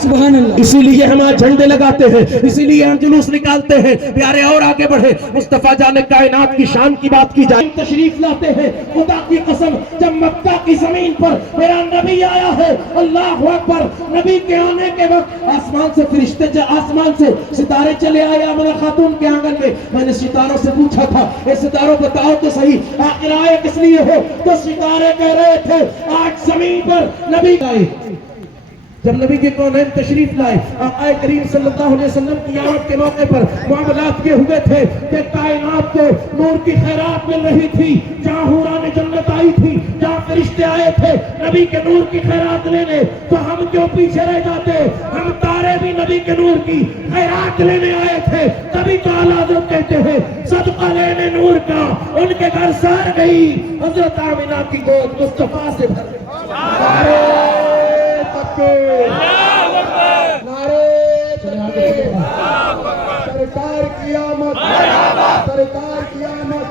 सुभान अल्लाह। इसीलिए हम आज झंडे लगाते हैं, इसीलिए हम जुलूस निकालते हैं। प्यारे और आगे बढ़े, मुस्तफा जाने कायनात की शान की बात की जाए, तशरीफ लाते हैं। खुदा की कसम, जब मक्का की जमीन पर मेरा नबी आया है, अल्लाह अकबर, नबी के आने के वक्त आसमान से फरिश्ते, आसमान से सितारे चले आए आमना खातून के आंगन में। मैंने सितारों से पूछा था, ये सितारों बताओ तो सही, आखिर आए किस लिए हो? तो सितारे कह रहे थे आज जमीन पर नबी आए। जब नबी के कौनैन तशरीफ लाए, आक़ाए करीम सल्लल्लाहु अलैहि वसल्लम की आमद के मौके पर मामलात ये हुए थे कि कायनात को नूर की खैरात मिल रही थी। जहाँ हुराने जन्नत आई थी, जहाँ फरिश्ते आए थे नबी के नूर की खैरात लेने, तो हम क्यों पीछे रह जाते? हम तारे भी नबी के नूर की खैरात लेने आए थे। तभी तो आला हज़रत कहते हैं सदका लेने नूर का उनके घर सार गई, हजरत आमिना की गोद मुस्तफा से भर गई। सरकार की आमद, सरकार की आमद,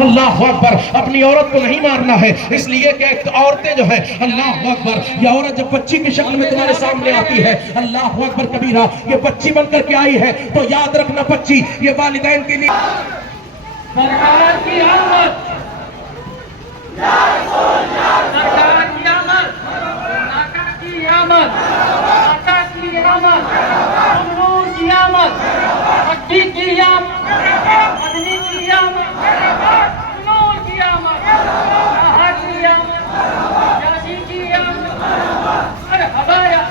अल्लाह अकबर। अपनी औरत को नहीं मारना है, इसलिए कि औरतें जो है, अल्लाह अकबर, ये औरत जब बच्ची की शक्ल में तुम्हारे सामने आती है, अल्लाह अकबर कबीरा, ये बच्ची बनकर के आई है, तो याद रखना बच्ची ये वालिदैन के लिए सरकार की आमद, सरकार की आमद, आका की आमद, आका की आमद, नूर की आमद, हड्डी की आमद, मदनी की आमद, नूर की आमद, राहत की आमद, यासी की आमद, अरे हवाया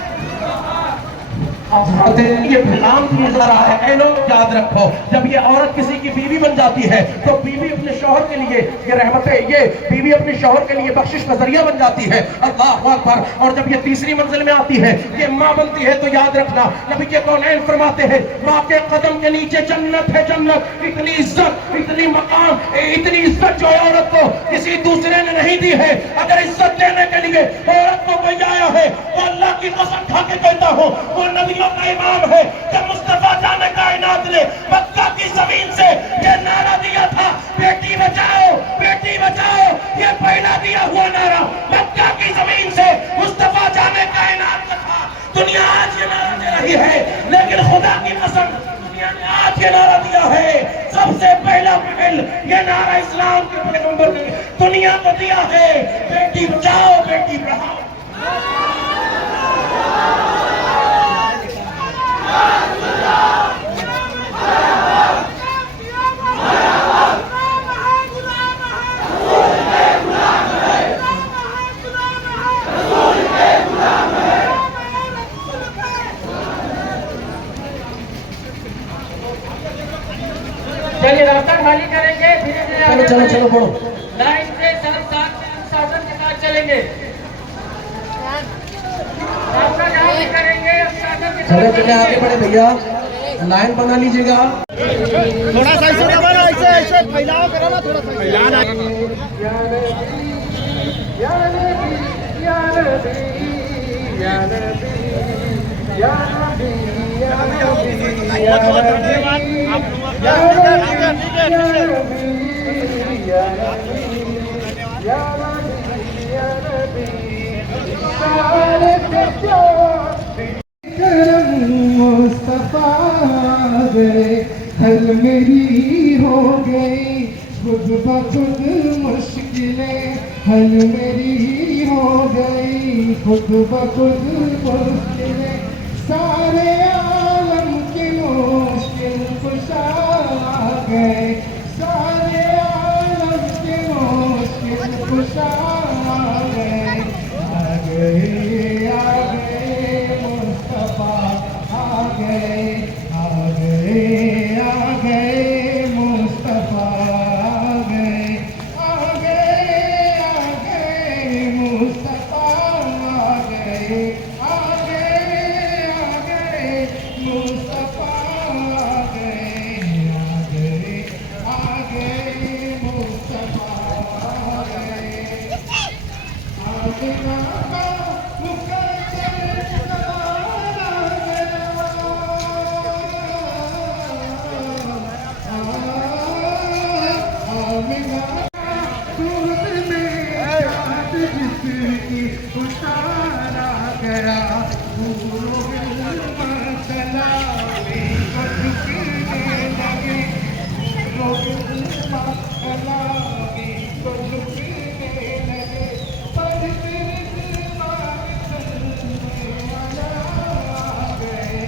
ये पैगाम दिया जा रहा है। ऐ लोग याद रखो, जब ये औरत किसी की बीवी बन जाती है तो बीवी अपने शौहर के लिए ये रहमतें, ये बीवी अपने शौहर के लिए बख्शिश का जरिया बन जाती है। अल्लाह अकबर। और जब ये तीसरी मंजिल में आती है, ये माँ बनती है, तो याद रखना नबी के कौनैन फरमाते हैं माँ के कदम के नीचे जन्नत है, जन्नत। इतनी इज्जत, इतनी मकाम, इतनी इज्जत जो औरत को किसी दूसरे ने नहीं दी है। अगर इज्जत देने के लिए औरत को कोई आया है तो अल्लाह की कसम खा के कहता हूँ वो नबियों का इमाम है। जब मुस्तफा जाने कायनात ने मक्का की जमीन से ये नारा दिया था बेटी बचाओ, बेटी बचाओ, ये पहला दिया हुआ नारा मक्का की जमीन से मुस्तफा जाने कायनात का था। दुनिया आज ये नारा दे रही है, लेकिन खुदा की कसम दुनिया ने आज ये नारा दिया है। सबसे पहला पहल ये नारा इस्लाम के पैगंबर ने दुनिया को दिया है, बेटी बचाओ, बेटी पढ़ाओ। चलिए रास्ता खाली करेंगे, धीरे धीरे आगे चलो चलो बढ़ो, लाइन से साथ शासन के साथ चलेंगे। रास्ता खाली करेंगे, शासन के चले साथ चले आगे बढ़े भैया, लाइन बना लीजिएगा। थोड़ा सा ऐसे ना बना, ऐसे ऐसे फैलाओ करो ना, थोड़ा फैलाना। मुस्तफा हल मेरी हो गई, खुद ब खुद मुश्किलें हल मेरी ही हो गई, खुद ब खुद मुश्किलें सारे आलम के मुश्किल कुशा आ गए, सारे आलम के मुश्किल कुशा आ गए, आ गए, आ गए मुस्तफा, आ गए, आ गए, आ गए मुस्तफा, आ गए, आ गए, आ गए मुस्तफा, आ गए, आ गए, आ गए मुस्तफा, आ गए, आ गए, आ गए मुस्तफा, आ गए, आमिना का मुकद्दर ज़माना गया, आमिना का दूध में चाँद जिसकी उतारा गया, फूलों में सलामी को झुकने लगे, फूलों में सलामी को झुकने लगे, पर तेरे दीवाने चलने वाला आ गए,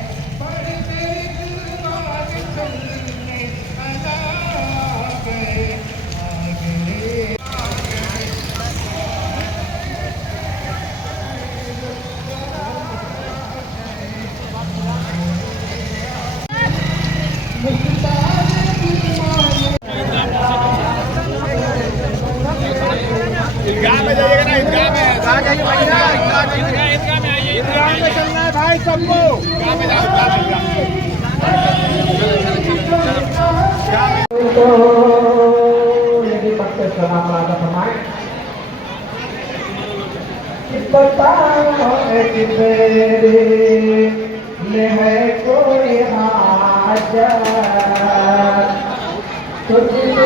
पर तेरे दीवाने चलने वाला आ गए, आ गए, आ गए। ईदगाह में जाइएगा ना, ईदगाह में आ जाइए भैया, ईदगाह में चलना है भाई सबको, ईदगाह में जाओ, ईदगाह में। तो यदि भक्त सलाम राजा फरमाए, बताओ कि मेरे में है कोई हाजत, तुझसे